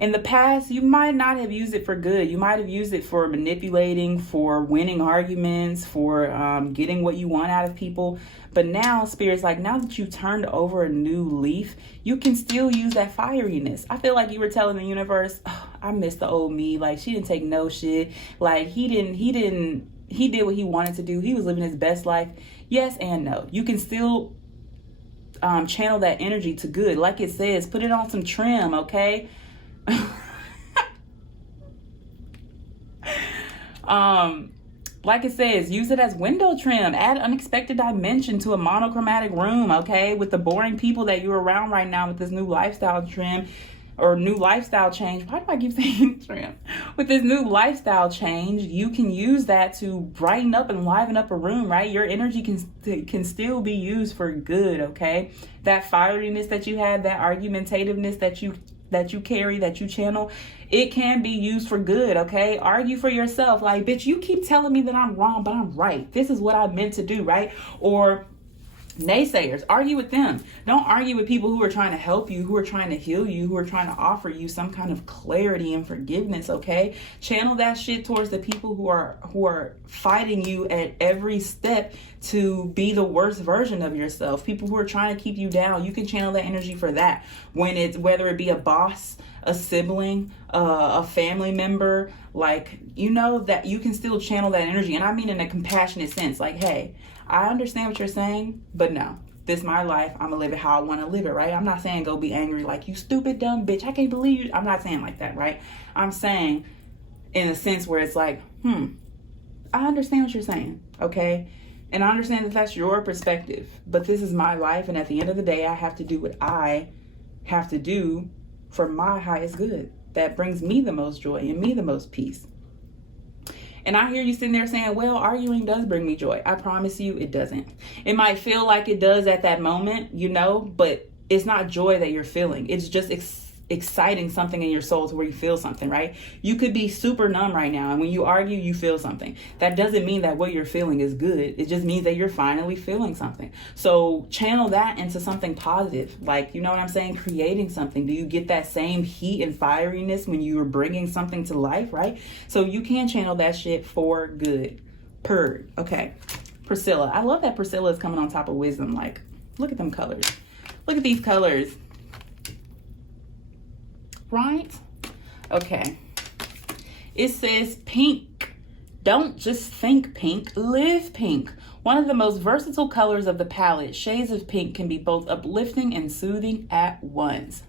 In the past, you might not have used it for good. You might have used it for manipulating, for winning arguments, for getting what you want out of people. But now, Spirit's like, now that you turned over a new leaf, you can still use that fieriness. I feel like you were telling the universe, oh, I miss the old me. Like, she didn't take no shit. Like, he did what he wanted to do. He was living his best life. Yes and no. You can still channel that energy to good. Like it says, put it on some trim, okay? Like it says, use it as window trim. Add unexpected dimension to a monochromatic room, okay? With the boring people that you're around right now with this new lifestyle trim or new lifestyle change. Why do I keep saying trim? With this new lifestyle change, you can use that to brighten up and liven up a room, right? Your energy can still be used for good, okay? That fieriness that you had, that argumentativeness that you carry, that you channel, it can be used for good, okay? Argue for yourself. Like, bitch, you keep telling me that I'm wrong, but I'm right. This is what I meant to do, right? Or Naysayers, argue with them. Don't argue with people who are trying to help you, who are trying to heal you, who are trying to offer you some kind of clarity and forgiveness, okay? Channel that shit towards the people who are fighting you at every step to be the worst version of yourself. People who are trying to keep you down. You can channel that energy for that. When it's, whether it be a boss, a sibling, a family member, like, you know, that you can still channel that energy. And I mean in a compassionate sense, like, hey, I understand what you're saying, but no, this is my life. I'm gonna live it how I want to live it, right? I'm not saying go be angry like, you stupid dumb bitch, I can't believe you. I'm not saying like that, right? I'm saying in a sense where it's like, I understand what you're saying, okay? And I understand that that's your perspective, but this is my life, and at the end of the day, I have to do what I have to do for my highest good. That brings me the most joy and me the most peace. And I hear you sitting there saying, well, arguing does bring me joy. I promise you it doesn't. It might feel like it does at that moment, you know, but it's not joy that you're feeling. It's just exciting something in your soul to where you feel something, right? You could be super numb right now, and when you argue, you feel something. That doesn't mean that what you're feeling is good. It just means that you're finally feeling something. So channel that into something positive. Like, you know what I'm saying? Creating something. Do you get that same heat and fieriness when you are bringing something to life, right? So you can channel that shit for good. Okay. Priscilla. I love that Priscilla is coming on top of wisdom. Like, look at them colors. Look at these colors. Right? Okay. It says pink. Don't just think pink, live pink. One of the most versatile colors of the palette, shades of pink can be both uplifting and soothing at once.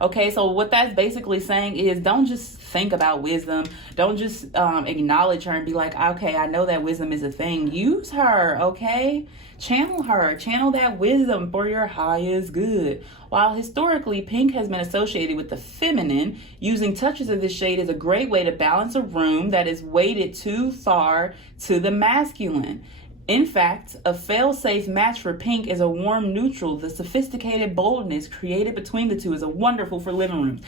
Okay, so what that's basically saying is don't just think about wisdom. Don't just acknowledge her and be like, okay, I know that wisdom is a thing. Use her, okay? Channel her. Channel that wisdom for your highest good. While historically pink has been associated with the feminine, using touches of this shade is a great way to balance a room that is weighted too far to the masculine. In fact, a fail-safe match for pink is a warm neutral. The sophisticated boldness created between the two is a wonderful for living rooms.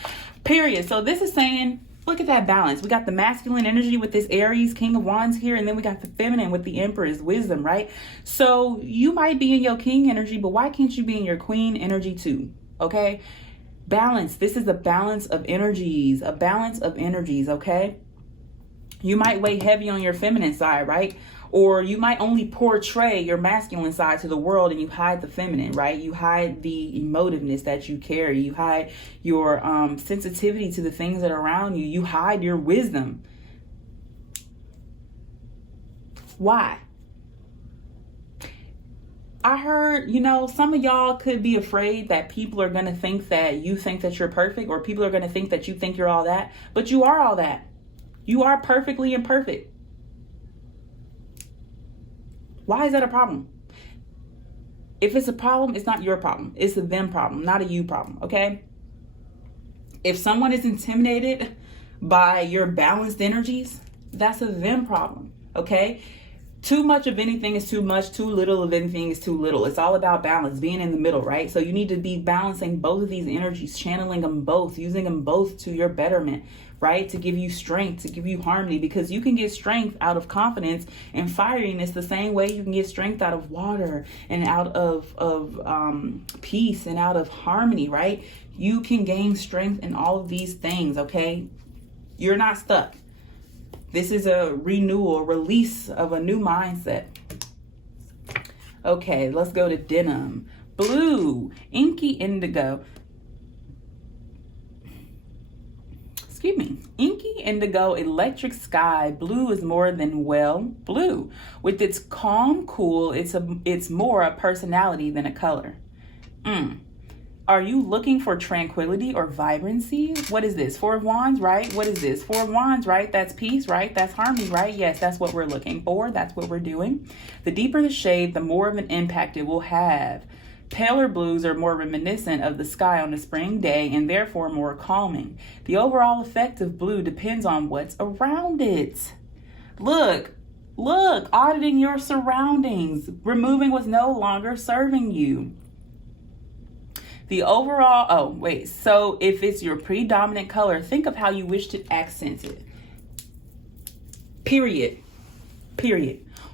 Period. So this is saying, look at that balance. We got the masculine energy with this Aries, King of Wands here, and then we got the feminine with the Empress, wisdom, right? So you might be in your king energy, but why can't you be in your queen energy too? Okay? Balance. This is a balance of energies, okay? You might weigh heavy on your feminine side, right? Or you might only portray your masculine side to the world and you hide the feminine, right? You hide the emotiveness that you carry. You hide your sensitivity to the things that are around you. You hide your wisdom. Why? I heard, you know, some of y'all could be afraid that people are going to think that you think that you're perfect, or people are going to think that you think you're all that, but you are all that. You are perfectly imperfect. Why is that a problem? If it's a problem, it's not your problem. It's a them problem, not a you problem, okay? If someone is intimidated by your balanced energies, that's a them problem, okay? Too much of anything is too much. Too little of anything is too little. It's all about balance, being in the middle, right? So you need to be balancing both of these energies, channeling them both, using them both to your betterment, right? To give you strength, to give you harmony, because you can get strength out of confidence and fieriness the same way you can get strength out of water and out of peace and out of harmony, right? You can gain strength in all of these things, okay? You're not stuck. This is a renewal, release of a new mindset. Okay, let's go to denim. Blue, inky indigo. Excuse me. Inky indigo, electric sky. Blue is more than, well, blue. With its calm, cool, it's more a personality than a color. Are you looking for tranquility or vibrancy? What is this? Four of Wands, right? What is this? Four of Wands, right? That's peace, right? That's harmony, right? Yes, that's what we're looking for. That's what we're doing. The deeper the shade, the more of an impact it will have. Paler blues are more reminiscent of the sky on a spring day and therefore more calming. The overall effect of blue depends on what's around it. Look, auditing your surroundings, removing what's no longer serving you. The overall, so if it's your predominant color, think of how you wish to accent it. Period.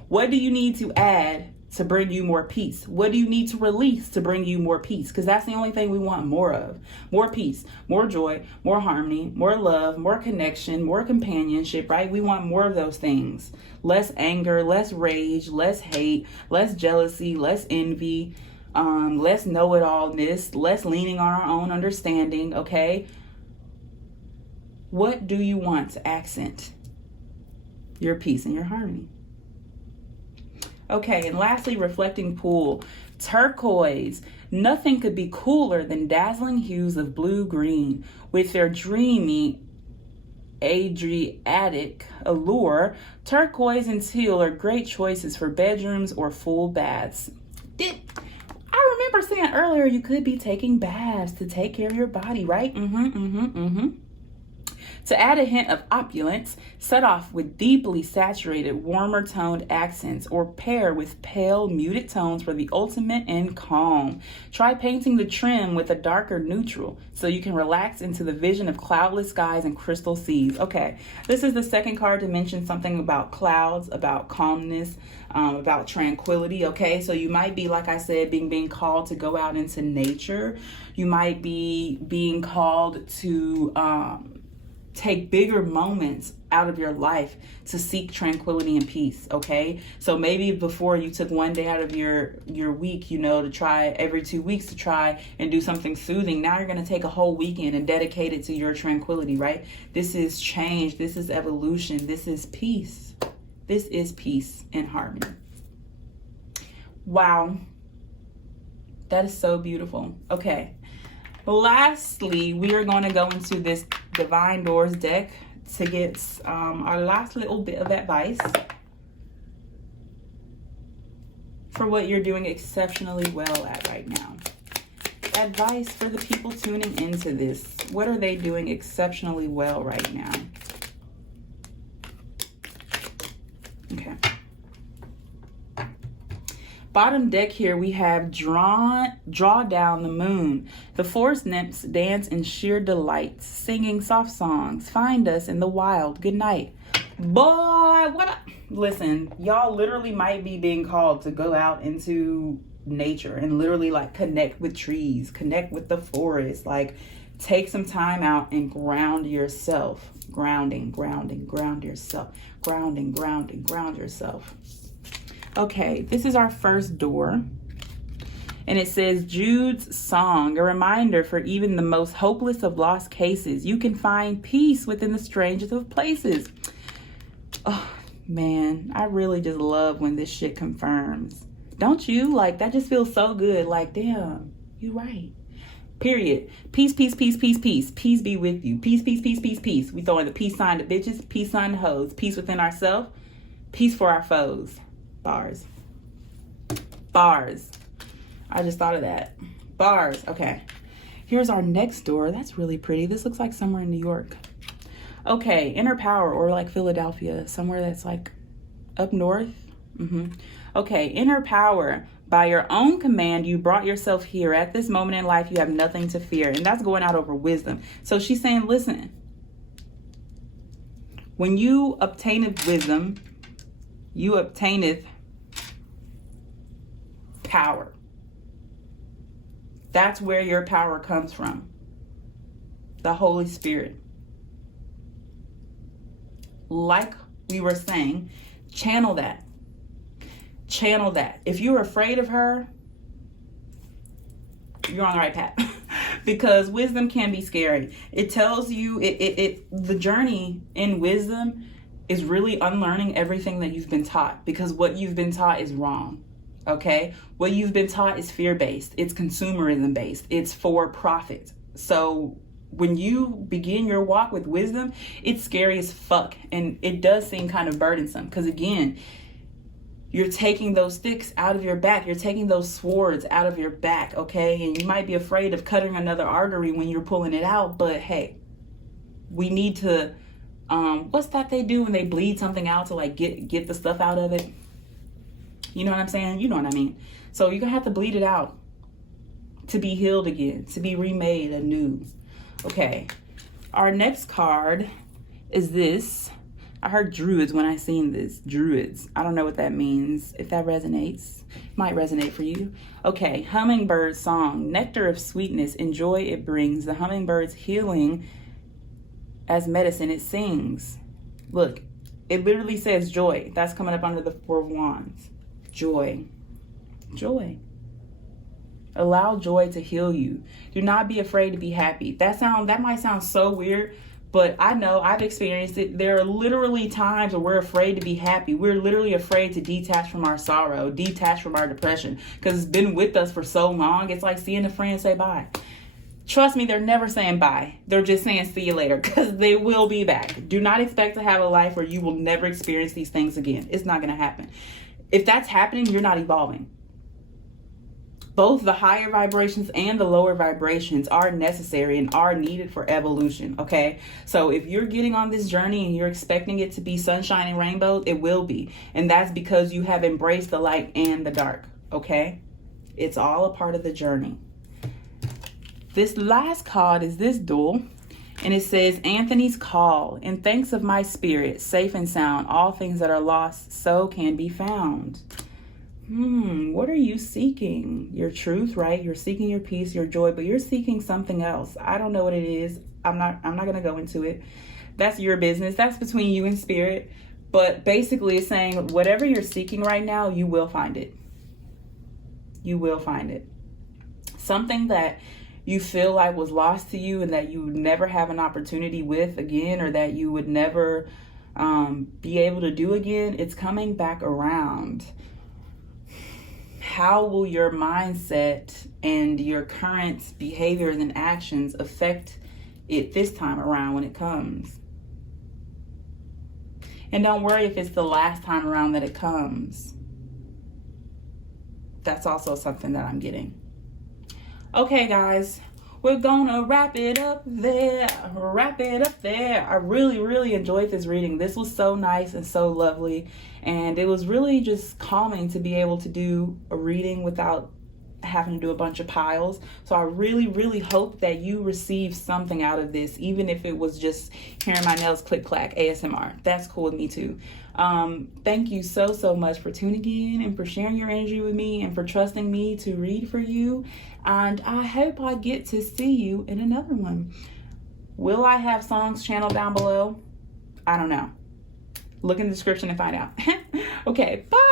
What do you need to add to bring you more peace? What do you need to release to bring you more peace? Because that's the only thing we want more of. More peace, more joy, more harmony, more love, more connection, more companionship, right? We want more of those things. Less anger, less rage, less hate, less jealousy, less envy, less know-it-allness, less leaning on our own understanding, okay? What do you want to accent your peace and your harmony? Okay, and lastly, reflecting pool. Turquoise. Nothing could be cooler than dazzling hues of blue-green. With their dreamy Adriatic allure, turquoise and teal are great choices for bedrooms or full baths. I remember saying earlier you could be taking baths to take care of your body, right? To add a hint of opulence, set off with deeply saturated, warmer toned accents or pair with pale, muted tones for the ultimate in calm. Try painting the trim with a darker neutral so you can relax into the vision of cloudless skies and crystal seas. Okay, this is the second card to mention something about clouds, about calmness, about tranquility, okay? So you might be, like I said, being called to go out into nature. You might be being called to take bigger moments out of your life to seek tranquility and peace, okay? So maybe before you took one day out of your week, you know, to try every 2 weeks to try and do something soothing. Now you're going to take a whole weekend and dedicate it to your tranquility, right? This is change. This is evolution. This is peace. This is peace and harmony. Wow. That is so beautiful. Okay. Lastly, we are going to go into this Divine Doors deck to get our last little bit of advice for what you're doing exceptionally well at right now. Advice for the people tuning into this. What are they doing exceptionally well right now? Okay. Bottom deck here, we have draw down the moon. The forest nymphs dance in sheer delight, singing soft songs. Find us in the wild. Good night. Boy, listen, y'all literally might be being called to go out into nature and literally like connect with trees, connect with the forest, like take some time out and ground yourself. Ground yourself. Ground yourself. Okay, this is our first door, and it says Jude's song, a reminder for even the most hopeless of lost cases. You can find peace within the strangest of places. Oh, man, I really just love when this shit confirms. Don't you? Like, that just feels so good. Like, damn, you right. Period. Peace, peace, peace, peace, peace. Peace be with you. Peace, peace, peace, peace, peace. We throwing the peace sign to bitches, peace sign to hoes. Peace within ourselves, peace for our foes. Bars. I just thought of that. Bars. Okay. Here's our next door. That's really pretty. This looks like somewhere in New York. Okay. Inner power, or like Philadelphia, somewhere that's like up north. Okay. Inner power. By your own command, you brought yourself here. At this moment in life, you have nothing to fear. And that's going out over wisdom. So she's saying, listen, when you obtaineth wisdom, you obtaineth power. That's where your power comes from. The Holy Spirit. Like we were saying, channel that. Channel that. If you're afraid of her, you're on the right path. Because wisdom can be scary. It tells you, the journey in wisdom is really unlearning everything that you've been taught, because what you've been taught is wrong. Okay? What you've been taught is fear-based. It's consumerism-based. It's for profit. So when you begin your walk with wisdom, it's scary as fuck. And it does seem kind of burdensome, because again, you're taking those sticks out of your back. You're taking those swords out of your back, okay? And you might be afraid of cutting another artery when you're pulling it out, but hey, we need to, what's that they do when they bleed something out to like get the stuff out of it? You know what I'm saying? You know what I mean? So you're gonna have to bleed it out to be healed again, to be remade anew. Okay, our next card is this. I heard druids when I seen this. Druids. I don't know what that means. If that resonates, might resonate for you. Okay, hummingbird song. Nectar of sweetness and joy it brings. The hummingbird's healing as medicine it sings. Look, it literally says joy. That's coming up under the Four of Wands. Joy. Joy. Allow joy to heal you. Do not be afraid to be happy. That might sound so weird, but I know I've experienced it. There are literally times where we're afraid to be happy. We're literally afraid to detach from our sorrow, detach from our depression, because it's been with us for so long. It's like seeing a friend say bye. Trust me, they're never saying bye. They're just saying see you later, because they will be back. Do not expect to have a life where you will never experience these things again. It's not going to happen. If that's happening, you're not evolving. Both the higher vibrations and the lower vibrations are necessary and are needed for evolution, okay? So if you're getting on this journey and you're expecting it to be sunshine and rainbows, it will be. And that's because you have embraced the light and the dark, okay? It's all a part of the journey. This last card is this duel, and it says, Anthony's call. In thanks of my spirit, safe and sound, all things that are lost so can be found. What are you seeking? Your truth, right? You're seeking your peace, your joy, but you're seeking something else. I don't know what it is. I'm not going to go into it. That's your business. That's between you and spirit. But basically it's saying whatever you're seeking right now, you will find it. You will find it. Something that you feel like was lost to you and that you would never have an opportunity with again, or that you would never be able to do again, it's coming back around. How will your mindset and your current behaviors and actions affect it this time around when it comes? And don't worry if it's the last time around that it comes. That's also something that I'm getting. Okay, guys, we're gonna wrap it up there. Wrap it up there. I really, really enjoyed this reading. This was so nice and so lovely. And it was really just calming to be able to do a reading without having to do a bunch of piles. So I really, really hope that you received something out of this, even if it was just hearing my nails click clack ASMR. That's cool with me too. Thank you so, so much for tuning in and for sharing your energy with me and for trusting me to read for you. And I hope I get to see you in another one. Will I have songs channeled down below? I don't know. Look in the description and find out. Okay, bye.